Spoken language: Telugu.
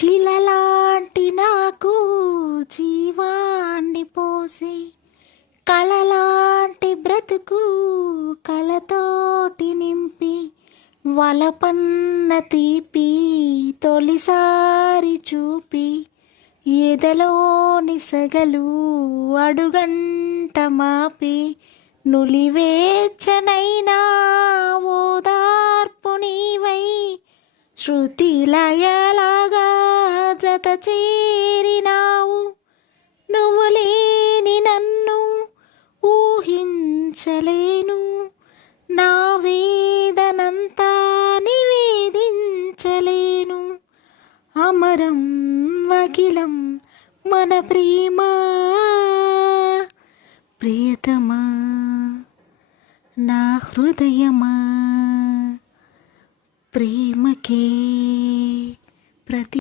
శిలలాంటి నాకు జీవాన్ని పోసి కలలాంటి బ్రతుకు కలతోటి నింపి వలపన్న తీపి తొలిసారి చూపి ఎదలోని సెగలు అడుగంట మాపి నులివేచ్చనైనా ఓదార్పు నీవై శృతిలయలాగా జత చేరినావు. నువ్వు లేని నన్ను ఊహించలేను, నా వేదనంతా నివేదించలేను. అమరం అఖిలం మన ప్రేమ ప్రియతమా నా హృదయమా ప్రేమకే ప్రతి